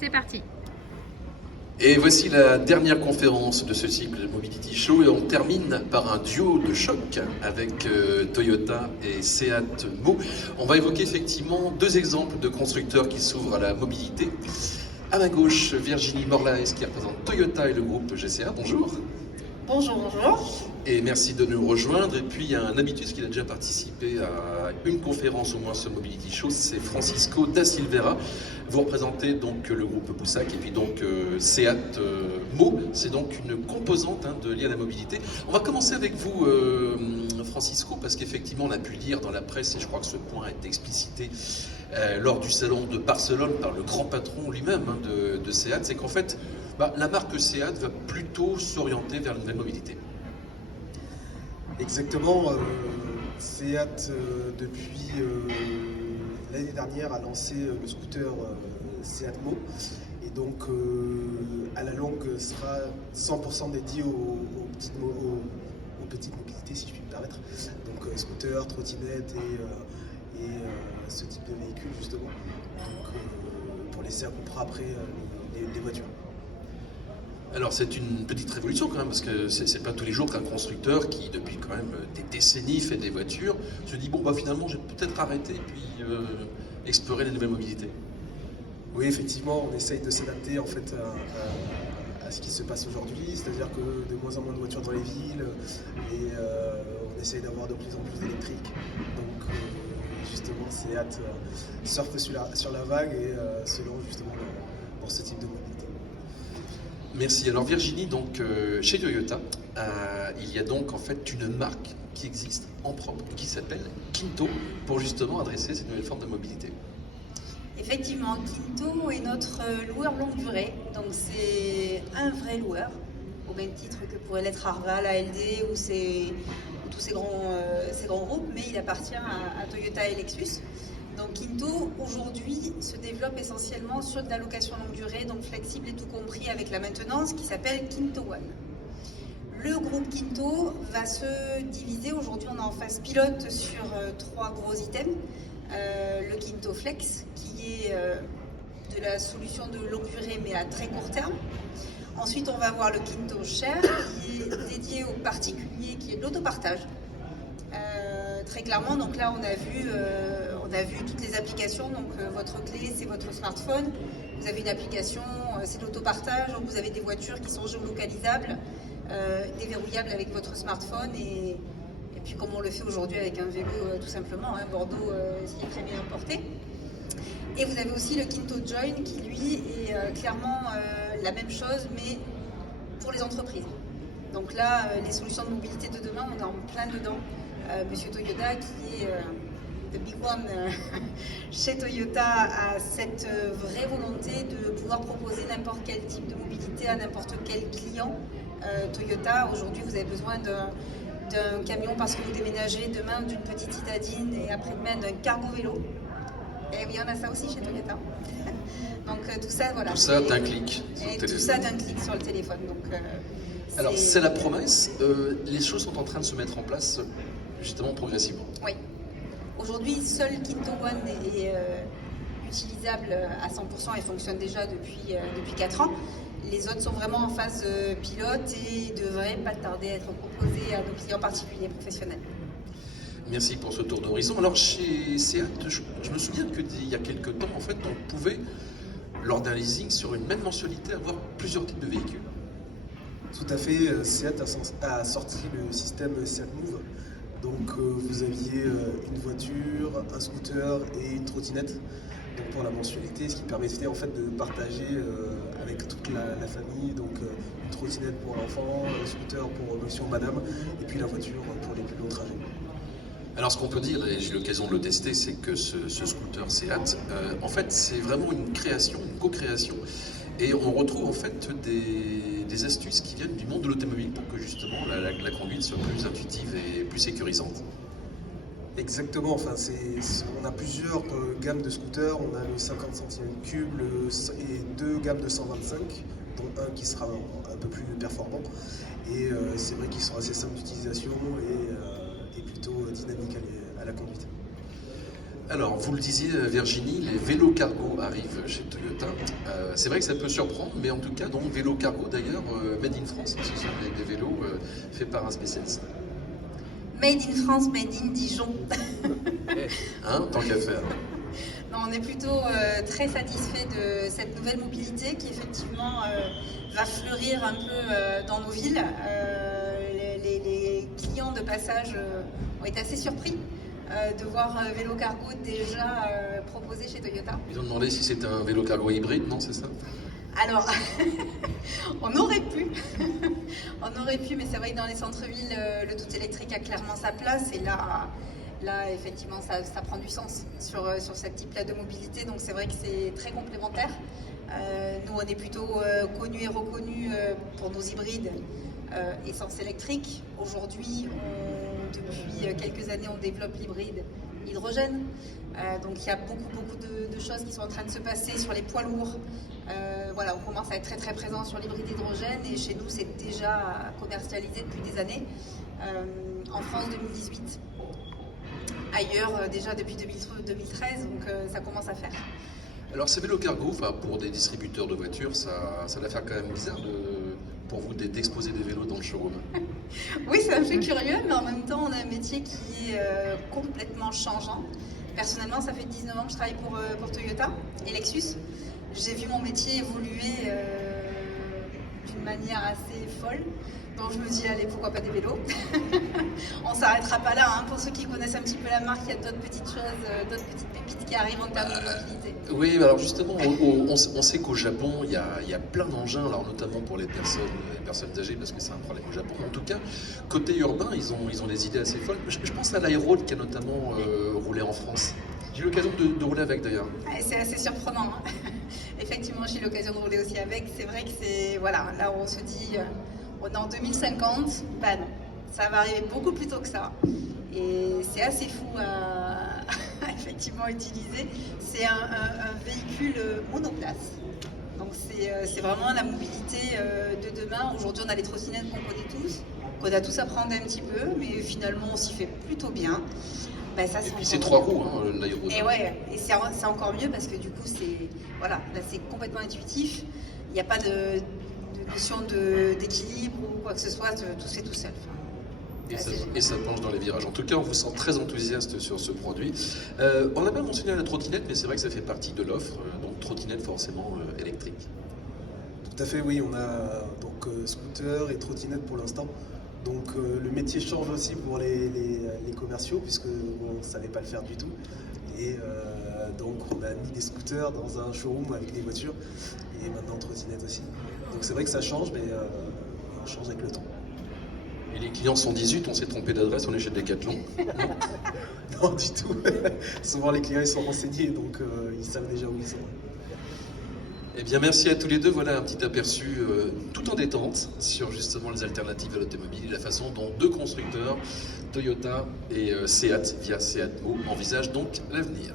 C'est parti. Et voici la dernière conférence de ce cycle Mobility Show et on termine par un duo de choc avec Toyota et Seat Mo. On va évoquer effectivement deux exemples de constructeurs qui s'ouvrent à la mobilité. À ma gauche, Virginie Morlaes qui représente Toyota et le groupe GCA. Bonjour. Bonjour, bonjour. Et merci de nous rejoindre. Et puis il y a un habitué qui a déjà participé à une conférence au moins sur Mobility Show, c'est Francisco da Silveira. Vous représentez donc le groupe Boussac et puis donc Seat Mo, c'est donc une composante liée à la mobilité. On va commencer avec vous Francisco, parce qu'effectivement on a pu lire dans la presse, et je crois que ce point est explicité lors du salon de Barcelone par le grand patron lui-même de Seat, c'est qu'en fait la marque Seat va plutôt s'orienter vers la nouvelle mobilité. Exactement, Seat depuis l'année dernière a lancé le scooter Seat Mo et donc à la longue sera 100% dédié aux petites mobilités, si je puis me permettre, donc scooter, trottinette et ce type de véhicule justement, donc pour laisser à peu près après les voitures. Alors c'est une petite révolution quand même, parce que c'est pas tous les jours qu'un constructeur qui depuis quand même des décennies fait des voitures se dit bon finalement je vais peut-être arrêter et puis explorer les nouvelles mobilités. Oui, effectivement, on essaye de s'adapter en fait à ce qui se passe aujourd'hui, c'est-à-dire que de moins en moins de voitures dans les villes et on essaye d'avoir de plus en plus d'électriques. Donc justement Seat surfe sur la vague et se lance justement dans ce type de mobilité. Merci. Alors Virginie, donc chez Toyota, il y a donc en fait une marque qui existe en propre qui s'appelle Kinto pour justement adresser cette nouvelle forme de mobilité. Effectivement, Kinto est notre loueur longue durée, donc c'est un vrai loueur, au même titre que pourrait l'être Arval, ALD ou tous ces grands groupes, mais il appartient à Toyota et Lexus. Donc Kinto aujourd'hui se développe essentiellement sur de la location longue durée, donc flexible et tout compris avec la maintenance, qui s'appelle Kinto One. Le groupe Kinto va se diviser, aujourd'hui on est en phase pilote sur 3 gros items. Le Kinto Flex qui est de la solution de longue durée mais à très court terme. Ensuite on va avoir le Kinto Share qui est dédié aux particuliers, qui est de l'autopartage. Très clairement, donc là on a vu toutes les applications, donc votre clé c'est votre smartphone, vous avez une application, c'est de l'autopartage, donc vous avez des voitures qui sont géolocalisables, déverrouillables avec votre smartphone et puis comme on le fait aujourd'hui avec un vélo tout simplement, Bordeaux s'y est très bien importé. Et vous avez aussi le Kinto Join qui lui est clairement la même chose mais pour les entreprises. Donc là, les solutions de mobilité de demain, on est en plein dedans. Monsieur Toyoda, qui est the big one chez Toyota, a cette vraie volonté de pouvoir proposer n'importe quel type de mobilité à n'importe quel client. Toyota, aujourd'hui, vous avez besoin d'un camion parce que vous déménagez, demain d'une petite citadine et après-demain d'un cargo vélo. Et oui, on a ça aussi chez Toyota. Donc tout ça, voilà. Tout ça d'un clic. Et tout ça d'un clic sur le téléphone. Donc, alors c'est la promesse, les choses sont en train de se mettre en place justement progressivement. Oui. Aujourd'hui, seul Kinto One est utilisable à 100% et fonctionne déjà depuis 4 ans. Les autres sont vraiment en phase pilote et devraient pas tarder à être proposés à nos clients particuliers et professionnels. Merci pour ce tour d'horizon. Alors chez Seat, je me souviens qu'il y a quelques temps, en fait, on pouvait, lors d'un leasing, sur une même mensualité, avoir plusieurs types de véhicules. Tout à fait, Seat a sorti le système Seat Move. Donc vous aviez une voiture, un scooter et une trottinette donc pour la mensualité, ce qui permettait en fait de partager avec toute la famille, donc une trottinette pour l'enfant, un scooter pour monsieur ou madame, et puis la voiture pour les plus longs trajets. Alors ce qu'on peut dire, et j'ai eu l'occasion de le tester, c'est que ce scooter Seat, en fait c'est vraiment une création, une co-création, et on retrouve en fait des astuces qui viennent du monde de l'automobile pour que justement la conduite soit plus intuitive et plus sécurisante. Exactement, enfin, on a plusieurs gammes de scooters, on a le 50 cm3 et 2 gammes de 125, dont un qui sera un peu plus performant. Et c'est vrai qu'ils sont assez simples d'utilisation et plutôt dynamiques à la conduite. Alors, vous le disiez, Virginie, les vélos cargo arrivent chez Toyota. C'est vrai que ça peut surprendre, mais en tout cas, donc vélo cargo d'ailleurs, made in France, ce sont des vélos faits par un spécialiste. Made in France, made in Dijon. Hein, tant qu'à faire. Non, on est plutôt très satisfait de cette nouvelle mobilité qui effectivement va fleurir un peu dans nos villes. Les clients de passage ont été assez surpris de voir vélo cargo déjà proposé chez Toyota. Ils ont demandé si c'était un vélo cargo hybride, non, c'est ça? Alors, on aurait pu, mais c'est vrai que dans les centres-villes, le tout électrique a clairement sa place et là effectivement, ça prend du sens sur ce type-là de mobilité, donc c'est vrai que c'est très complémentaire. Nous, on est plutôt connus et reconnus pour nos hybrides essence électrique. Aujourd'hui, depuis quelques années, on développe l'hybride hydrogène. Donc il y a beaucoup de choses qui sont en train de se passer sur les poids lourds. Voilà, on commence à être très présent sur l'hybride hydrogène et chez nous, c'est déjà commercialisé depuis des années. En France, 2018. Ailleurs, déjà depuis 2013, donc ça commence à faire. Alors ces vélos cargo, pour des distributeurs de voitures, ça doit faire quand même bizarre pour vous d'exposer des vélos dans le showroom. Oui, c'est un peu curieux, mais en même temps, on a un métier qui est complètement changeant. Personnellement, ça fait 19 ans que je travaille pour Toyota et Lexus. J'ai vu mon métier évoluer d'une manière assez folle. Donc je me dis, allez, pourquoi pas des vélos? On s'arrêtera pas là, hein. Pour ceux qui connaissent un petit peu la marque, il y a d'autres petites choses, d'autres petites pépites qui arrivent en termes de mobilité. Oui, alors justement, on sait qu'au Japon, il y a plein d'engins, alors notamment pour les personnes âgées, parce que c'est un problème au Japon. En tout cas, côté urbain, ils ont des idées assez folles. Je pense à l'Aeroad qui a notamment roulé en France. J'ai eu l'occasion de rouler avec d'ailleurs. C'est assez surprenant, hein. Effectivement, j'ai eu l'occasion de rouler aussi avec. C'est vrai que c'est, voilà, là on se dit, on est en 2050, bah non, ça va arriver beaucoup plus tôt que ça. Et c'est assez fou à effectivement utiliser. C'est un véhicule monoplace. Donc c'est vraiment la mobilité de demain. Aujourd'hui, on a les trottinettes qu'on connaît tous, qu'on a tous à prendre un petit peu, mais finalement on s'y fait plutôt bien. Ben, ça, et puis c'est 3 roues, hein, l'Aeroad. Et ouais, et c'est encore mieux parce que du coup là c'est complètement intuitif. Il n'y a pas de notion d'équilibre ou quoi que ce soit, tout se fait tout seul. Enfin, et ça penche dans les virages. En tout cas, on vous sent très enthousiaste sur ce produit. On n'a pas mentionné la trottinette, mais c'est vrai que ça fait partie de l'offre. Donc trottinette forcément électrique. Tout à fait, oui. On a donc scooter et trottinette pour l'instant. Donc le métier change aussi pour les commerciaux, puisque on ne savait pas le faire du tout. Et donc on a mis des scooters dans un showroom avec des voitures, et maintenant trottinette aussi. Donc c'est vrai que ça change, mais on change avec le temps. Et les clients sont 18, on s'est trompé d'adresse, on est chez Decathlon. Non, du tout. Souvent les clients ils sont renseignés, donc ils savent déjà où ils sont. Eh bien, merci à tous les deux. Voilà un petit aperçu tout en détente sur justement les alternatives à l'automobile et la façon dont deux constructeurs, Toyota et Seat, via Seat Mot, envisagent donc l'avenir.